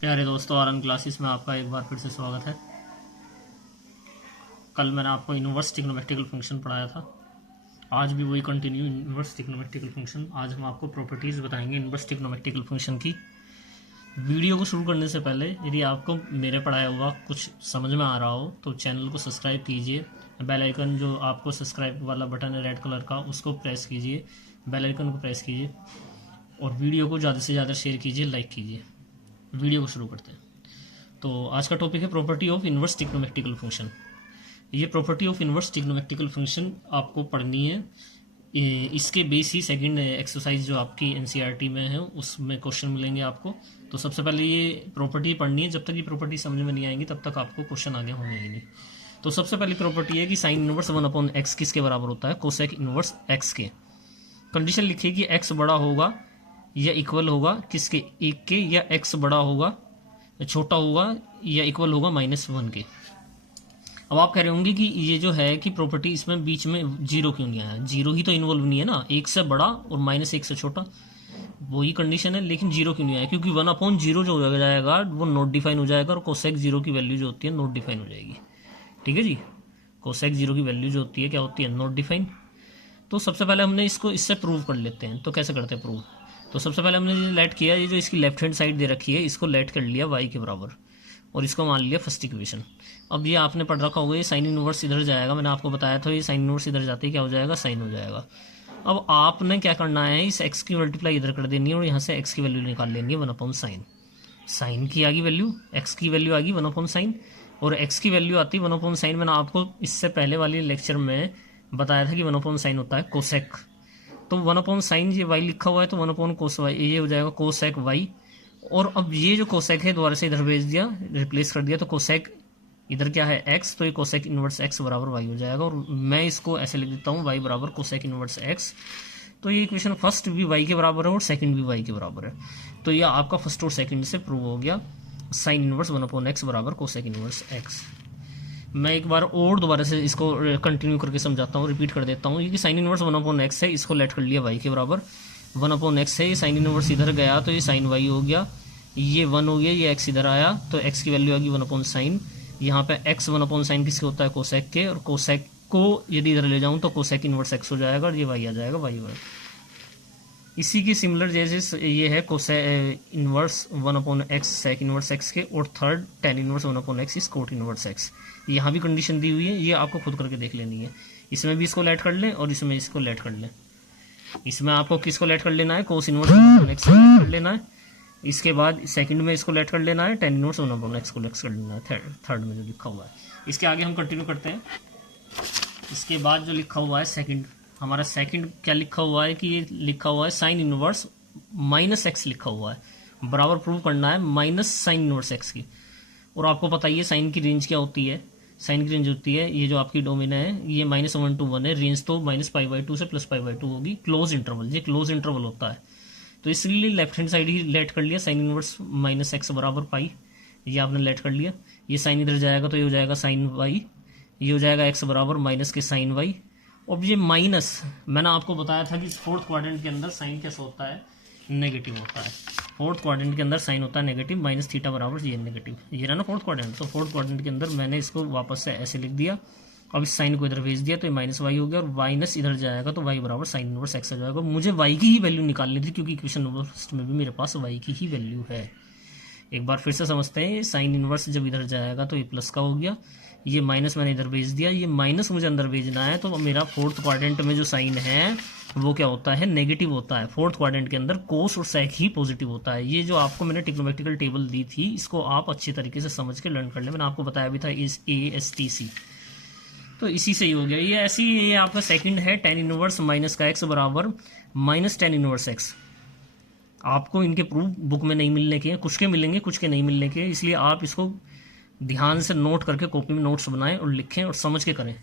प्यारे दोस्तों, RN classes में आपका एक बार फिर से स्वागत है। कल मैंने आपको इनवर्स ट्रिग्नोमेट्रिकल फंक्शन पढ़ाया था। आज भी वही कंटिन्यू इनवर्स ट्रिग्नोमेट्रिकल फंक्शन। आज हम आपको प्रॉपर्टीज़ बताएंगे इनवर्स ट्रिग्नोमेट्रिकल फंक्शन की। वीडियो को शुरू करने से पहले यदि आपको मेरे पढ़ाया हुआ कुछ समझ में आ रहा हो तो चैनल को सब्सक्राइब कीजिए। बेल आइकन जो आपको सब्सक्राइब वाला बटन है रेड कलर का, उसको प्रेस कीजिए, बेल आइकन को प्रेस कीजिए और वीडियो को ज़्यादा से ज़्यादा शेयर कीजिए, लाइक कीजिए। वीडियो को शुरू करते हैं। तो आज का टॉपिक है property of inverse trigonometrical function. ये property of inverse trigonometrical function आपको पढ़नी है। इसके बेस ही सेकंड एक्सरसाइज जो आपकी एनसीईआरटी में है उसमें क्वेश्चन मिलेंगे आपको। तो सबसे पहले ये प्रॉपर्टी पढ़नी है। जब तक ये प्रॉपर्टी समझ में नहीं आएंगी तब तक आपको क्वेश्चन आगे होंगे ही नहीं। तो सबसे पहली प्रॉपर्टी है कि साइन इनवर्स 1/x किसके बराबर होता है? कोसेक इनवर्स x के। कंडीशन लिखिए कि x बड़ा होगा या इक्वल होगा किसके? 1 के, या x बड़ा होगा छोटा होगा या इक्वल होगा -1 के। अब आप कह रहे होंगे कि ये जो है कि प्रॉपर्टी इसमें बीच में जीरो क्यों नहीं आया? जीरो ही तो इन्वॉल्व नहीं है ना, 1 से बड़ा और -1 से छोटा, वही कंडीशन है। लेकिन जीरो क्यों नहीं आया? क्योंकि 1/0 जो हो जाएगा वो नॉट डिफाइन हो जाएगा और कोसेक जीरो की वैल्यू जो होती है नॉट डिफाइन हो जाएगी। ठीक है जी, कोसेक जीरो की वैल्यू जो होती है क्या होती है? Not define. तो सबसे पहले हमने इसको इससे प्रूव कर लेते हैं। तो कैसे करते हैं प्रूव? तो सबसे पहले हमने ये लेट किया, ये जो इसकी लेफ्ट हैंड साइड दे रखी है इसको लेट कर लिया y के बराबर और इसको मान लिया फर्स्ट इक्वेशन। अब ये आपने पढ़ रखा होगा, ये साइन इनवर्स इधर जाएगा। मैंने आपको बताया था ये साइन इनवर्स इधर जाते ही क्या हो जाएगा? साइन हो जाएगा। अब आपने क्या करना है, इस x की मल्टीप्लाई इधर कर देनी है और यहाँ से x की वैल्यू निकाल लेनी है 1/sin। साइन की आ गई वैल्यू, x की वैल्यू आ गई 1/sin और x की वैल्यू आती है 1/sin। मैंने आपको इससे पहले वाले लेक्चर में बताया था कि 1/sin होता है कोसेक। तो 1/sin ये y लिखा हुआ है तो 1/cos y ये हो जाएगा कोसेक y। और अब ये जो कोसेक है दोबारा से इधर भेज दिया, रिप्लेस कर दिया, तो कोसेक इधर क्या है? x, तो ये कोसेक इनवर्स x बराबर y हो जाएगा। और मैं इसको ऐसे लिख देता हूँ y बराबर कोसेक इनवर्स x। तो ये इक्वेशन फर्स्ट भी y के बराबर है और सेकंड भी y के बराबर है। तो ये आपका फर्स्ट और सेकंड से प्रूव हो गया, साइन इनवर्स 1/x बराबर कोसेक इनवर्स x। मैं एक बार और दोबारा से इसको कंटिन्यू करके समझाता हूँ, रिपीट कर देता हूँ। ये साइन इनवर्स 1/x है, इसको लेट कर लिया y के बराबर। 1/x है, ये साइन इनवर्स इधर गया तो ये साइन y हो गया, ये 1 हो गया, ये x इधर आया तो x की वैल्यू आ गई 1/sin। यहाँ पे x 1/sin किसके होता है? कोसेक के। और कोसेक को यदि इधर ले जाऊँ तो कोसेक इनवर्स x हो जाएगा और ये y आ जाएगा y1। इसी की सिमिलर जैसे ये है cosec inverse 1/x sec inverse x के, और थर्ड tan इनवर्स 1/x इस कोट इनवर्स x। यहाँ भी कंडीशन दी हुई है, ये आपको खुद करके देख लेनी है। इसमें भी इसको लेट कर लें और इसमें इसको लेट कर लें। इसमें आपको किसको लेट कर लेना है? कोस इनवर्स 1/x को लेट कर लेना है। इसके बाद सेकंड में इसको लेट कर लेना है, tan इनवर्स 1/x को लेट कर लेना है थर्ड में जो लिखा हुआ है। इसके आगे हम कंटिन्यू करते हैं। इसके बाद जो लिखा हुआ है सेकंड, हमारा सेकंड क्या लिखा हुआ है कि ये लिखा हुआ है साइन इनवर्स -x लिखा हुआ है। बराबर प्रूव करना है -sin इनवर्स x की। और आपको पता ही है साइन की रेंज क्या होती है? साइन की रेंज होती है, ये जो आपकी डोमेन है ये -1 to 1 है, रेंज तो -π/2 से +π/2 होगी। क्लोज इंटरवल, ये क्लोज इंटरवल होता है। तो इसलिए लेफ्ट हैंड साइड ही लेट कर लिया, साइन इनवर्स -x बराबर पाई, ये आपने लेट कर लिया। ये साइन इधर जाएगा तो ये हो जाएगा साइन y, ये हो जाएगा x बराबर माइनस के साइन y। और ये माइनस मैंने आपको बताया था कि फोर्थ क्वाड्रेंट के अंदर साइन कैसा होता है? नेगेटिव होता है। फोर्थ क्वाड्रेंट के अंदर साइन होता है नेगेटिव, -θ बराबर ये नेगेटिव। ये रहा ना फोर्थ क्वाड्रेंट, तो फोर्थ क्वाड्रेंट के अंदर मैंने इसको वापस से ऐसे लिख दिया। अब इस साइन को इधर भेज दिया तो ये -y हो गया और माइनस इधर जाएगा तो y बराबर साइन इनवर्स x हो जाएगा। मुझे y की ही वैल्यू निकालनी थी क्योंकि इक्वेशन नंबर फर्स्ट में भी मेरे पास y की ही वैल्यू है। एक बार फिर से समझते हैं। साइन इनवर्स जब इधर जाएगा तो ये प्लस का हो गया, ये माइनस मैंने इधर भेज दिया, ये माइनस मुझे अंदर भेजना है। तो मेरा फोर्थ क्वाड्रेंट में जो साइन है वो क्या होता है? नेगेटिव होता है। फोर्थ क्वाड्रेंट के अंदर कोस और सेक ही पॉजिटिव होता है। ये जो आपको मैंने ट्रिग्नोमेट्रिकल टेबल दी थी इसको आप अच्छी तरीके से समझ के लर्न कर ले। मैंने आपको बताया भी था इस ASTC, तो इसी से ही हो गया। ये ऐसी ये आपका सेकंड है tan इनवर्स माइनस का x बराबर -tan इनवर्स x। आपको इनके प्रूफ बुक में नहीं मिलने के, कुछ के मिलेंगे कुछ के नहीं मिलने के, इसलिए आप इसको ध्यान से नोट करके कॉपी में नोट्स बनाएं और लिखें और समझ के करें।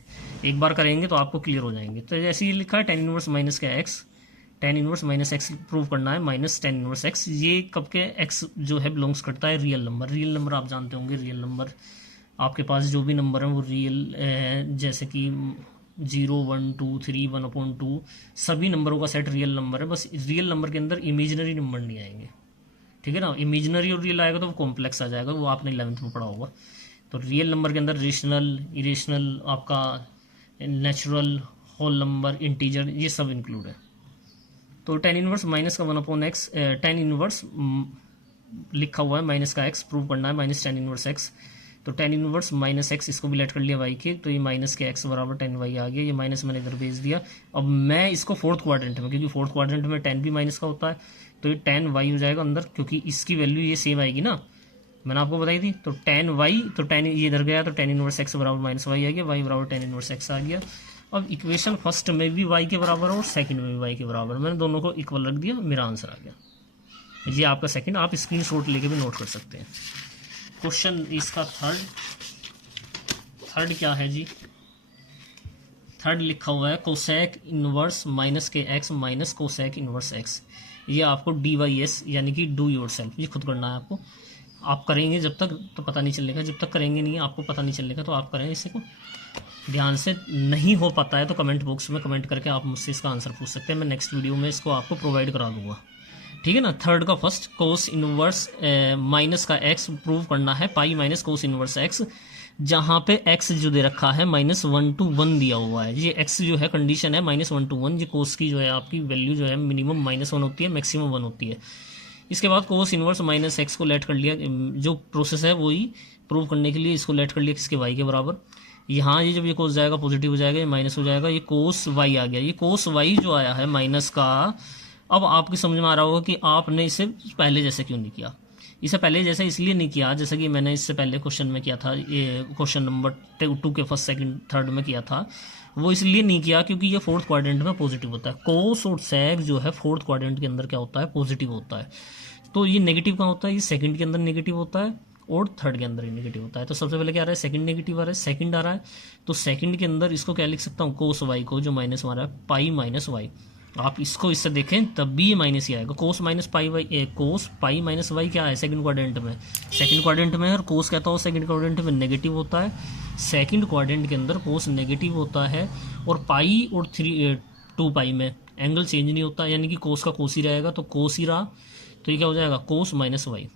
एक बार करेंगे तो आपको क्लियर हो जाएंगे। तो जैसे ये लिखा है tan इनवर्स माइनस का x, tan inverse -x prove करना है tan इनवर्स x। ये कब के x जो है बिलोंग्स करता है रियल नंबर। रियल नंबर आप जानते होंगे, रियल नंबर आपके पास जो भी नंबर है वो रियल है, जैसे कि 0 1 2 3 1/2 सभी नंबरों का सेट रियल नंबर है। बस रियल नंबर के अंदर इमेजिनरी नंबर नहीं आएंगे। ठीक है ना। इमेजिनरी और रियल आएगा तो वो कॉम्प्लेक्स आ जाएगा, वो आपने 11th में पढ़ा होगा। तो रियल नंबर के अंदर रेशनल, इरेशनल, आपका नेचुरल, होल नंबर, इंटीजर, ये सब इंक्लूड है। तो tan इनवर्स माइनस का 1/x, tan इनवर्स लिखा हुआ है माइनस का x, प्रूव करना है माइनस tan इनवर्स x। तो tan इनवर्स माइनस x, इसको भी लेट कर लिया y के, तो ये माइनस के x बराबर tan y आ गया। ये माइनस मैंने इधर भेज दिया। अब मैं इसको फोर्थ क्वाड्रेंट में, क्योंकि फोर्थ क्वाड्रेंट में tan भी माइनस का होता है, तो ये tan y हो जाएगा अंदर, क्योंकि इसकी वैल्यू ये सेम आएगी ना, मैंने आपको बताई थी। तो tan y, तो tan ये इधर गया, तो tan इनवर्स x बराबर माइनस y आ गया, y बराबर tan इनवर्स x आ गया। अब इक्वेशन फर्स्ट में भी y के बराबर और सेकंड में भी y के बराबर, मैंने दोनों को इक्वल रख दिया, मेरा आंसर आ गया। ये आपका सेकंड, आप स्क्रीनशॉट लेके भी नोट कर सकते हैं। क्वेश्चन इसका थर्ड क्या है जी, थर्ड लिखा हुआ है कोसेक इनवर्स माइनस के x minus cosec inverse x. ये आपको DYS यानी कि डू योर सेल्फ, ये खुद करना है आपको। आप करेंगे जब तक तो पता नहीं चलेगा, जब तक करेंगे नहीं आपको पता नहीं चलेगा, तो आप करें इसी को ध्यान से। नहीं हो पाता है तो कमेंट बॉक्स में कमेंट करके आप मुझसे इसका आंसर पूछ सकते हैं, मैं नेक्स्ट वीडियो में इसको आपको प्रोवाइड करा दूंगा, ठीक है ना। थर्ड का फर्स्ट, कोस इनवर्स माइनस का एक्स प्रूव करना है, pi minus cos inverse x, जहाँ पे एक्स जो दे रखा है -1 to 1 दिया हुआ है। ये एक्स जो है कंडीशन है -1 to 1, ये कोस की जो है आपकी वैल्यू जो है मिनिमम -1 होती है, मैक्सिमम 1 होती है। इसके बाद कोस इनवर्स माइनस एक्स को लेट कर लिया, जो प्रोसेस है वही प्रूव करने के लिए इसको लेट कर लिया किसके वाई के बराबर। यहाँ ये जब ये कोस जाएगा पॉजिटिव हो जाएगा, ये माइनस हो जाएगा, ये कोस वाई आ गया। ये कोस वाई जो आया है माइनस का, अब आपकी समझ में आ रहा होगा कि आपने इसे पहले जैसे क्यों नहीं किया। इसे पहले जैसे इसलिए नहीं किया, जैसे कि मैंने इससे पहले क्वेश्चन में किया था, ये क्वेश्चन नंबर 2 के फर्स्ट सेकंड थर्ड में किया था, वो इसलिए नहीं किया क्योंकि ये फोर्थ क्वाड्रेंट में पॉजिटिव होता है। कोस और सेक जो है फोर्थ क्वाड्रेंट के अंदर क्या होता है, पॉजिटिव होता है। तो ये नेगेटिव कहाँ होता है, ये सेकंड के अंदर नेगेटिव होता है और थर्ड के अंदर ही नेगेटिव होता है। तो सबसे पहले क्या आ रहा है, सेकंड नेगेटिव आ रहा है, सेकंड आ रहा है, तो सेकंड के अंदर इसको क्या लिख सकता हूँ, कोस वाई को जो माइनस हमारा है पाई माइनस वाई। आप इसको इससे देखें तब भी ये माइनस ही आएगा। कोस माइनस पाई वाई, कोस पाई माइनस वाई क्या है सेकंड क्वाड्रेंट में, सेकंड क्वाड्रेंट में, और कोस कहता हो सेकंड क्वाड्रेंट में नेगेटिव होता है। सेकंड क्वाड्रेंट के अंदर कोस नेगेटिव होता है, और पाई और 2 पाई में एंगल चेंज नहीं होता, यानी कि कोस का कोस ही रहेगा, तो कोस ही रहा। तो ये क्या हो जाएगा, कोस माइनस वाई।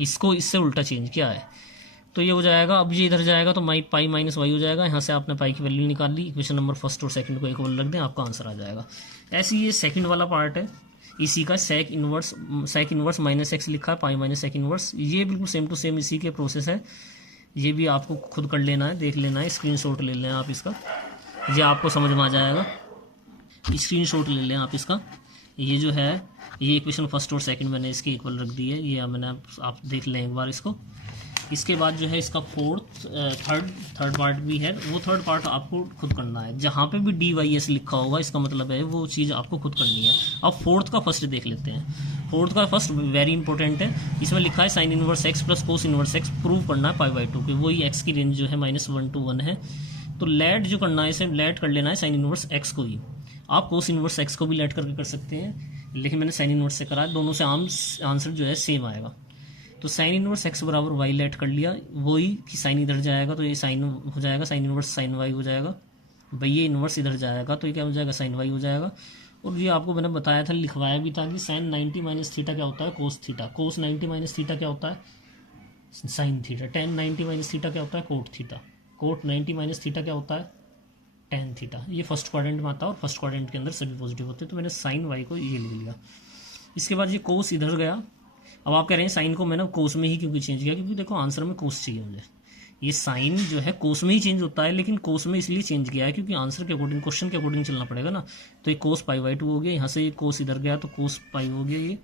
इसको इससे उल्टा चेंज किया है तो ये हो जाएगा। अब ये इधर जाएगा तो पाई माइनस वाई हो जाएगा। यहाँ से आपने पाई की वैल्यू निकाल ली, इक्वेशन नंबर फर्स्ट और सेकंड को इक्वल रख दें, आपका आंसर आ जाएगा। ऐसे ये सेकंड वाला पार्ट है इसी का, सेक इनवर्स माइनस एक्स लिखा है, पाई माइनस सेक इनवर्स, ये बिल्कुल सेम टू सेम इसी के प्रोसेस है। ये भी आपको खुद कर लेना है, देख लेना है, स्क्रीनशॉट ले लें आप इसका, ये आपको समझ में आ जाएगा। स्क्रीनशॉट ले लें आप इसका। ये जो है ये इक्वेशन फर्स्ट और सेकंड मैंने इसके इक्वल रख दी है, ये मैंने आप देख लें एक बार इसको। इसके बाद जो है इसका थर्ड पार्ट भी है, वो थर्ड पार्ट आपको खुद करना है। जहाँ पे भी DYS लिखा होगा इसका मतलब है वो चीज़ आपको खुद करनी है। अब फोर्थ का फर्स्ट देख लेते हैं। फोर्थ का फर्स्ट वेरी इंपॉर्टेंट है, इसमें लिखा है sign inverse x plus cos inverse x prove करना है π/2 पे, वही एक्स की रेंज जो है -1 to 1 है। तो लेट जो करना है, इसे लेट कर लेना है साइन इनवर्स एक्स को ही। आप कोस इनवर्स एक्स को भी लेट करके कर सकते हैं, लेकिन मैंने साइन इनवर्स से करा है, दोनों से आंसर जो है सेम आएगा। तो साइन इनवर्स एक्स बराबर वाई लेट कर लिया, वही कि साइन इधर जाएगा तो ये साइन हो जाएगा, साइन इनवर्स साइन वाई हो जाएगा। भाई ये इनवर्स इधर जाएगा तो ये क्या हो जाएगा, साइन वाई हो जाएगा। और ये आपको मैंने बताया था, लिखवाया भी था कि साइन 90 माइनस थीटा क्या होता है, cos theta. Cos 90 minus theta क्या होता है, sine theta. Tan 90 minus theta क्या होता है, cot theta. Cot 90 minus theta क्या होता है, टेन थीटा। ये फर्स्ट क्वाड्रेंट में आता है और फर्स्ट क्वाड्रेंट के अंदर सभी पॉजिटिव होते हैं, तो मैंने साइन वाई को ये लिख लिया। इसके बाद ये कोस इधर गया। अब आप कह रहे हैं साइन को मैंने कोस में ही क्योंकि चेंज किया, क्योंकि देखो आंसर में कोस चाहिए मुझे। ये साइन जो है कोस में ही चेंज होता है, लेकिन कोस में इसलिए चेंज किया है क्योंकि आंसर के अकॉर्डिंग, क्वेश्चन के अकॉर्डिंग चलना पड़ेगा ना। तो ये कोस π/2 हो गया, यहाँ से ये कोस इधर गया तो कोस पाई हो गया, ये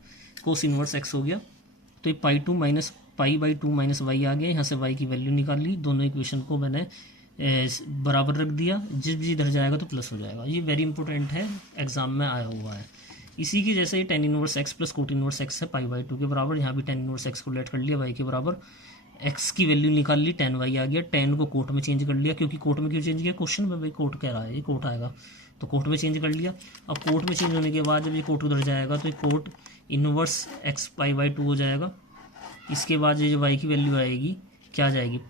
कोस इनवर्स एक्स हो गया। तो ये π/2 माइनस वाई आ गया, यहाँ से वाई की वैल्यू निकाल ली। दोनों इक्वेशन को मैंने बराबर रख दिया, जिस भी इधर जाएगा तो प्लस हो जाएगा। ये वेरी इंपॉर्टेंट है, एग्जाम में आया हुआ है। इसी की जैसे ये tan inverse x plus cot inverse x है π/2 के बराबर, यहाँ भी tan इनवर्स एक्स को लेट कर लिया वाई के बराबर, एक्स की वैल्यू निकाल ली, tan वाई आ गया। tan को कोट में चेंज कर लिया, क्योंकि कोट में क्यों चेंज किया, क्वेश्चन में भाई कोट कह रहा है, ये कोट आएगा तो कोट में चेंज कर लिया। अब कोट में चेंज होने के बाद जब ये कोट उधर जाएगा तो ये कोट इनवर्स एक्स π/2 हो जाएगा। इसके बाद ये जो वाई की वैल्यू आएगी क्या आ जाएगी,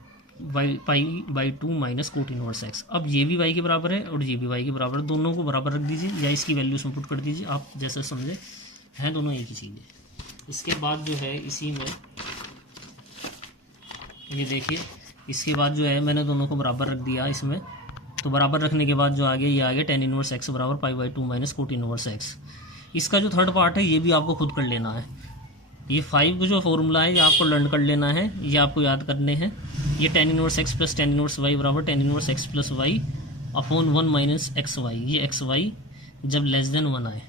π/2 माइनस कोट इनवर्स एक्स। अब ये भी वाई के बराबर है और ये भी वाई के बराबर है, दोनों को बराबर रख दीजिए या इसकी वैल्यू उसमें पुट कर दीजिए, आप जैसे समझे, हैं दोनों एक ही चीज़ है। इसके बाद जो है इसी में ये देखिए, इसके बाद जो है मैंने दोनों को बराबर रख दिया इसमें। तो बराबर रखने के बाद जो आगे ये आ गया tan इनवर्स x बराबर π/2 माइनस कोट इनवर्स x। इसका जो थर्ड पार्ट है ये भी आपको खुद कर लेना है। ये 5 का जो फॉर्मूला है ये आपको लर्न कर लेना है, ये आपको याद करने हैं। ये tan inverse x plus tan inverse y बराबर tan inverse x plus y upon 1 minus x y. ये एक्स वाई जब लेस देन 1 आए,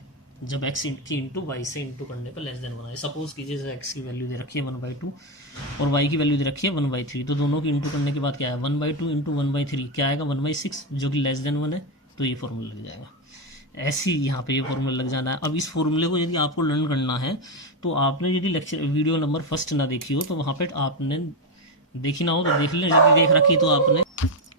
जब x की इंटू वाई से इंटू करने पर लेस देन 1 आए। सपोज कीजिए जैसे x की वैल्यू दे रखी है 1/2 और y की वैल्यू दे रखी है 1/3, तो दोनों की इंटू करने के बाद क्या है 1/2 इंटू 1/3 क्या आएगा 1/6, जो कि लेस देन 1 है, तो ये फॉर्मूला लग जाएगा। ऐसे ही यहाँ पे ये फॉर्मूला लग जाना है। अब इस फॉर्मूले को यदि आपको लर्न करना है तो आपने यदि लेक्चर वीडियो नंबर फर्स्ट ना देखी हो तो वहाँ पे आपने देखी ना हो तो देख लें, यदि देख रखी तो आपने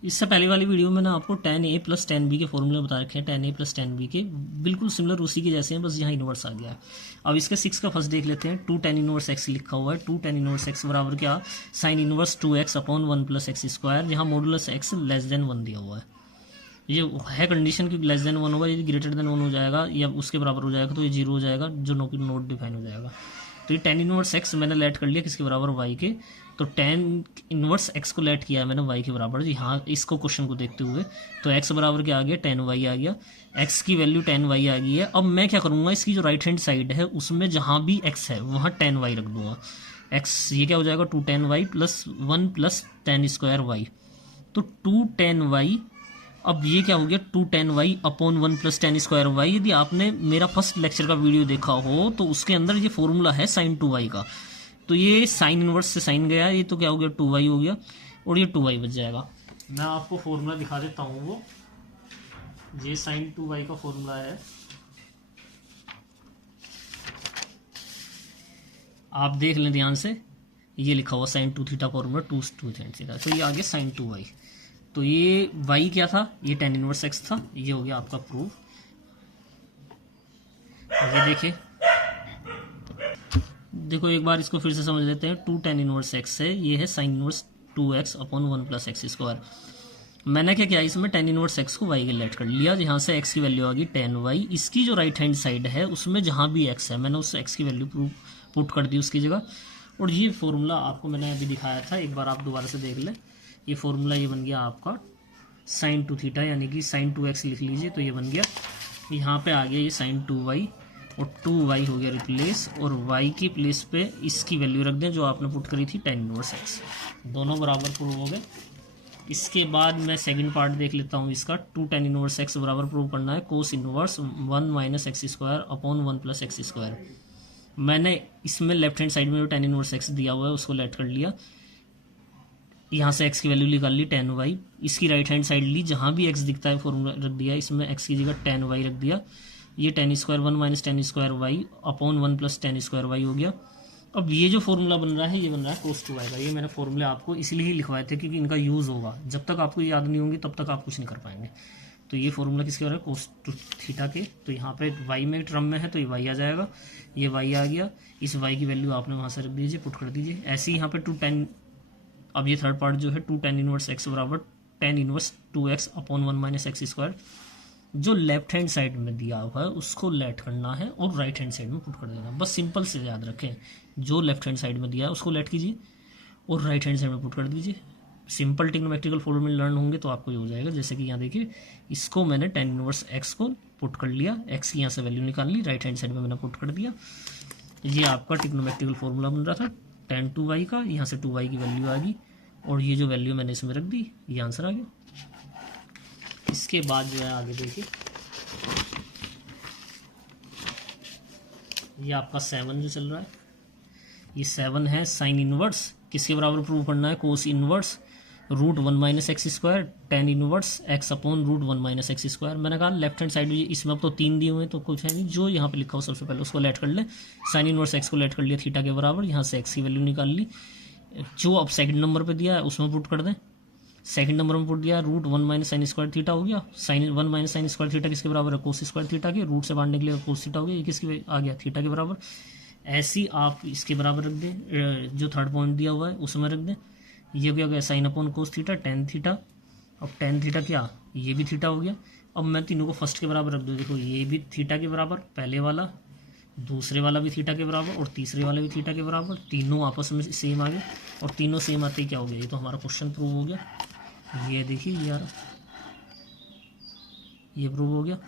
इससे पहले वाली वीडियो में ना आपको tan a plus tan b के फॉर्मूले बता रखे हैं। tan a plus tan b के बिल्कुल सिमिलर उसी के जैसे हैं, बस यहाँ इनवर्स आ गया है। अब इसके 6 का फर्स्ट देख लेते हैं। 2 tan इनवर्स x लिखा हुआ है। 2 tan इनवर्स x बराबर क्या, sign inverse 2x upon 1 plus x square, जहाँ मॉडुलस x लेस देन 1 दिया हुआ है। ये है कंडीशन कि लेस देन 1 होगा, यदि ग्रेटर देन 1 हो जाएगा या उसके बराबर हो जाएगा तो ये 0 हो जाएगा, जो नोट डिफाइन हो जाएगा। तो ये tan इनवर्स x मैंने लेट कर लिया किसके बराबर, y के। तो tan इनवर्स x को लेट किया है मैंने y के बराबर। यहाँ इसको क्वेश्चन को देखते हुए तो x बराबर क्या आ गया, tan y आ गया। x की वैल्यू tan y आ गई है। अब मैं क्या करूँगा, इसकी जो राइट हैंड साइड है उसमें जहाँ भी x है वहाँ tan y रख दूंगा। x ये क्या हो जाएगा 2 tan y plus 1 plus tan square y। तो 2 tan y, अब ये क्या हो गया 2 tan y upon 1 plus tan square y। यदि आपने मेरा फर्स्ट लेक्चर का वीडियो देखा हो तो उसके अंदर ये फॉर्मूला है sin 2y का। तो ये साइन इनवर्स से साइन गया, ये तो क्या हो गया 2y हो गया और ये 2y बच जाएगा। मैं आपको फॉर्मूला दिखा देता हूँ, वो ये sin 2y का फॉर्मूला है, आप देख लें ध्यान से। ये लिखा हुआ sin 2 theta formula 2 tan theta, तो ये आ गया sin 2y। तो ये y क्या था, ये tan इनवर्स x था, ये हो गया आपका प्रूफ। ये देखिए, देखो एक बार इसको फिर से समझ लेते हैं। 2 tan इनवर्स x है, ये है sign inverse 2x upon 1 plus x square. मैंने क्या किया, इसमें tan इनवर्स x को y के लेट कर लिया, यहाँ से x की वैल्यू आ गई tan y। इसकी जो राइट हैंड साइड है उसमें जहाँ भी x है मैंने उस x की वैल्यू पुट कर दी उसकी जगह। और ये फॉर्मूला आपको मैंने अभी दिखाया था, एक बार आप दोबारा से देख लें। ये फॉर्मूला ये बन गया आपका साइन 2 थीटा, यानी कि साइन 2x लिख लीजिए तो ये बन गया। यहाँ पे आ गया ये साइन 2y और 2y हो गया रिप्लेस, और y की प्लेस पे इसकी वैल्यू रख दें जो आपने पुट करी थी tan इनवर्स x। दोनों बराबर प्रूव हो गए। इसके बाद मैं सेकंड पार्ट देख लेता हूँ इसका। 2 tan इनवर्स x बराबर प्रूव करना है cos inverse 1 minus x square upon 1 plus x square. मैंने इसमें लेफ्ट हैंड साइड में जो tan इनवर्स x दिया हुआ है उसको लेट कर लिया, यहाँ से x की वैल्यू निकाल ली tan y। इसकी राइट हैंड साइड ली, जहाँ भी x दिखता है फॉर्मूला रख दिया, इसमें x की जगह tan y रख दिया। ये tan square 1 minus tan square y upon 1 plus tan square y हो गया। अब ये जो फॉर्मूला बन रहा है ये बन रहा है cos 2y का। ये मैंने फॉर्मूले आपको इसलिए ही लिखवाए थे क्योंकि इनका यूज़ होगा, जब तक आपको याद नहीं होंगी तब तक आप कुछ नहीं कर पाएंगे। तो ये फॉर्मूला किसके हो रहा है, cos 2 थीटा के। तो यहाँ पे y में टर्म में है तो ये y आ जाएगा, ये y आ गया। इस y की वैल्यू आपने वहाँ से रख दीजिए, पुट कर दीजिए। ऐसे ही यहाँ पे 2 tan, अब ये थर्ड पार्ट जो है 2 tan इनवर्स x बराबर tan inverse 2x upon 1 minus x square. जो लेफ्ट हैंड साइड में दिया हुआ है उसको लेट करना है और राइट हैंड साइड में पुट कर देना। बस सिंपल से याद रखें, जो लेफ्ट हैंड साइड में दिया है उसको लेट कीजिए और राइट हैंड साइड में पुट कर दीजिए। सिंपल ट्रिग्नोमेट्रिकल फॉर्मूले लर्न होंगे तो आपको ये हो जाएगा। जैसे कि यहाँ देखिए, इसको मैंने tan इनवर्स x को पुट कर लिया, x की यहाँ से वैल्यू निकाल ली, राइट हैंड साइड में मैंने पुट कर दिया। ये आपका ट्रिग्नोमेट्रिकल फॉर्मूला बन रहा था tan 2y का। यहाँ से 2y की वैल्यू आ गई और ये जो वैल्यू मैंने इसमें रख दी, ये आंसर आ गया। इसके बाद जो है आगे देखिए, ये आपका 7 जो चल रहा है, ये 7 है साइन इनवर्स किसके बराबर प्रूव करना है, cos inverse root 1 minus x square tan inverse x upon root 1 minus x square. मैंने कहा लेफ्ट हैंड साइड इसमें अब तो 3 दिए हुए हैं तो कुछ है नहीं, जो यहाँ पे लिखा हो सबसे पहले उसको लेट कर लें। साइन इनवर्स x को लेट कर लिया थीटा के बराबर, यहाँ से x की वैल्यू निकाल ली। जो अब सेकंड नंबर पे दिया है उसमें पुट कर दें। सेकंड नंबर में पुट दिया root 1 minus sine square theta हो गया। Sine 1 minus sine square theta किसके बराबर है, कोस स्क्वायर थीटा के। रूट से बाहर निकले कोस थीटा हो गया, ये किसके आ गया, थीटा के बराबर। ऐसी आप इसके बराबर रख दें, जो थर्ड पॉइंट दिया हुआ है उसमें रख दें। ये भी हो गया sign upon cos theta tan theta. अब tan थीटा क्या, ये भी थीटा हो गया। अब मैं तीनों को फर्स्ट के बराबर रख दूँ। देखो ये भी थीटा के बराबर पहले वाला, दूसरे वाला भी थीटा के बराबर और तीसरे वाला भी थीटा के बराबर, तीनों आपस में सेम आ गए और तीनों सेम आते ही क्या हो गया, ये तो हमारा क्वेश्चन प्रूव हो गया। ये देखिए यार, ये प्रूव हो गया।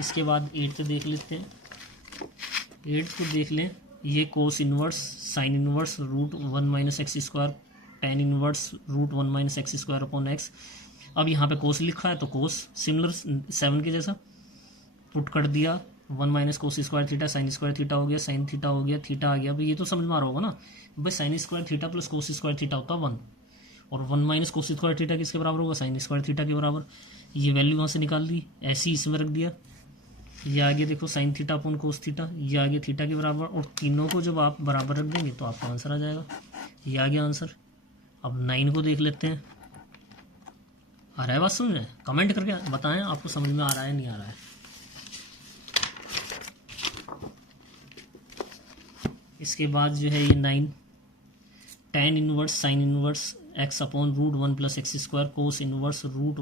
इसके बाद 8th देख लेते हैं। 8th को देख लें, ये cos inverse sine inverse root 1 minus x square tan inverse root 1 minus x square upon x. अब यहाँ पे कोस लिखा है तो कोस सिमिलर 7 के जैसा पुट कर दिया, 1 minus cos square theta sine square theta हो गया, साइन थीटा हो गया, थीटा आ गया। भाई ये तो समझ में आ रहा होगा ना भाई, sign square theta plus cos square theta होता है 1 और 1 माइनस कोस स्क्वायर थीटा किसके बराबर होगा, साइन स्क्वायर थीटा के बराबर। ये वैल्यू वहाँ से निकाल दी, ऐसे ही इसमें रख दिया। ये आगे देखो sine theta upon cos theta, ये आगे थीटा के बराबर, और तीनों को जब आप बराबर रख देंगे तो आपका आंसर आ जाएगा। ये आ गया आंसर। अब 9 को देख लेते हैं। आ रहा है बात समझ में? कमेंट करके बताएं आपको समझ में आ रहा है नहीं आ रहा है। इसके बाद जो है ये 9 tan inverse sine inverse x upon root 1 plus x square cos inverse root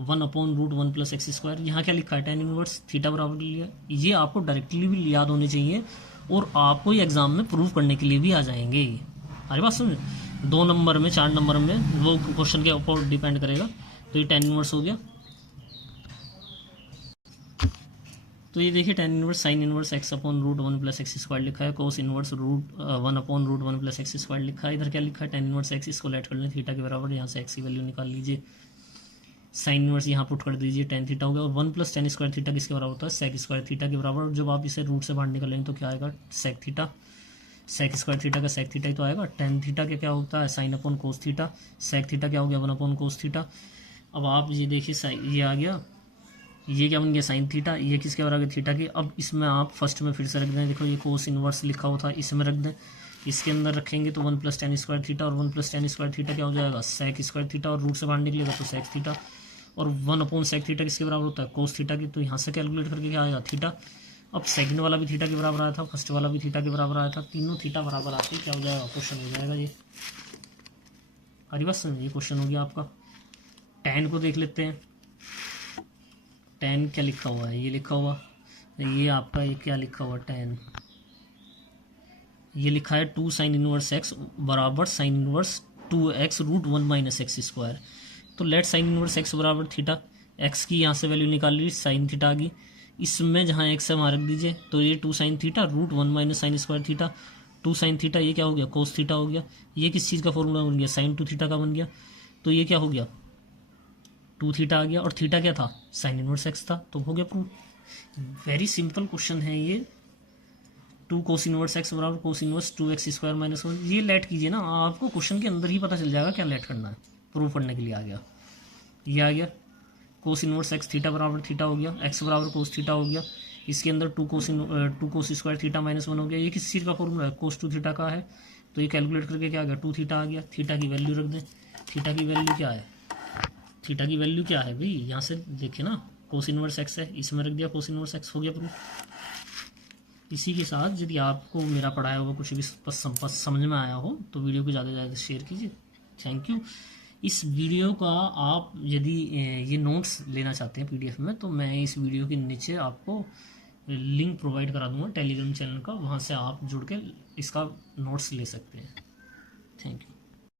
1 upon root 1 plus x square. यहाँ क्या लिखा है, टेन इनवर्स थीटा बराबर लिया। ये आपको डायरेक्टली भी याद होने चाहिए और आपको ये एग्जाम में प्रूव करने के लिए भी आ जाएंगे। अरे बात समझ, 2 नंबर में 4 नंबर में वो क्वेश्चन के ऊपर डिपेंड करेगा। तो ये टेन इनवर्स हो गया। तो ये देखिए tan inverse sine inverse x upon root 1 plus x square लिखा है, cos inverse root 1 upon root 1 plus x square लिखा है। इधर क्या लिखा है, टेन इनवर्स एक्स, इसको लेट कर लें थीटा के बराबर, यहाँ से एक्स की वैल्यू निकाल लीजिए। साइन इनवर्स यहाँ पुट कर दीजिए, टेन थीटा हो गया, और 1 प्लस टेन स्क्वायर थीटा किसके बराबर होता है, सेक स्क्वायर थीटा के बराबर। जब आप इसे रूट से बाहर निकालेंगे तो क्या आएगा, sec theta, sec square theta का सेक थीटा ही तो आएगा। टेन थीटा के क्या होता है, sine upon cos theta, sec theta क्या हो गया, 1 अपॉन कोस थीटा। अब आप ये देखिए ये आ गया, ये क्या बन गया, साइन थीटा, ये किसके बराबर थीटा के। अब इसमें आप फर्स्ट में फिर से रख दें, देखो ये कोस इनवर्स लिखा हुआ था, इसमें रख दें, इसके अंदर रखेंगे तो 1 प्लस टेन स्क्वायर थीटा, और 1 प्लस टेन स्क्वायर थीटा क्या हो जाएगा, सेक स्क्वायर थीटा, और रूट से बाहर निकलेगा तो सेक थीटा, और 1 अपॉन सेक थीटा किसके बराबर होता है, कोस थीटा की। तो यहाँ से कैलकुलेट करके क्या आएगा, थीटा। अब सेकंड वाला भी थीटा के बराबर आया था, फर्स्ट वाला भी थीटा के बराबर आया था, तीनों थीटा बराबर आते क्या हो जाएगा, क्वेश्चन हो जाएगा ये। अरे बस ये क्वेश्चन हो गया आपका। टेन को देख लेते हैं। टेन क्या लिखा हुआ है, ये लिखा हुआ, ये आपका ये क्या लिखा हुआ, टेन ये लिखा है 2 साइन इनवर्स एक्स बराबर sine inverse 2x root 1 minus x square. तो लेट साइन इनवर्स एक्स बराबर थीटा, एक्स की यहाँ से वैल्यू निकाल ली, साइन थीटा आ गई, इसमें जहाँ एक्स है वहाँ रख दीजिए। तो ये 2 sine theta root 1 minus sine square theta, 2 sine theta, ये क्या हो गया, कोस थीटा हो गया। ये किस चीज़ का फॉर्मूला बन गया, साइन 2 थीटा का बन गया। तो ये क्या हो गया, 2 थीटा आ गया, और थीटा क्या था, साइन इनवर्स एक्स था, तो हो गया प्रूफ। वेरी सिंपल क्वेश्चन है ये। 2 कोस इनवर्स एक्स बराबर cos inverse 2x square minus 1, ये लेट कीजिए ना, आपको क्वेश्चन के अंदर ही पता चल जाएगा क्या लेट करना है, प्रूफ करने के लिए आ गया। ये आ गया कोस इनवर्स एक्स थीटा बराबर थीटा हो गया, एक्स बराबर कोस थीटा हो गया, इसके अंदर 2 कोस स्क्वायर थीटा माइनस 1 हो गया। ये किस चीज़ का फॉर्मूला है, कोस 2 थीटा का है। तो ये कैलकुलेट करके क्या आ गया, 2 थीटा आ गया। थीटा की वैल्यू रख दें, थीटा की वैल्यू क्या है, थीटा की वैल्यू क्या है भाई, यहाँ से देखे ना, कोस इनवर्स एक्स है, इसमें रख दिया कोस इनवर्स एक्स, हो गया प्रूफ। इसी के साथ यदि आपको मेरा पढ़ाया हुआ कुछ भी समझ में आया हो तो वीडियो को ज़्यादा से ज़्यादा शेयर कीजिए। Thank you. इस वीडियो का आप यदि ये नोट्स लेना चाहते हैं PDF में, तो मैं इस वीडियो के नीचे आपको लिंक प्रोवाइड करा दूंगा टेलीग्राम चैनल का, वहाँ से आप जुड़ के इसका नोट्स ले सकते हैं। Thank you.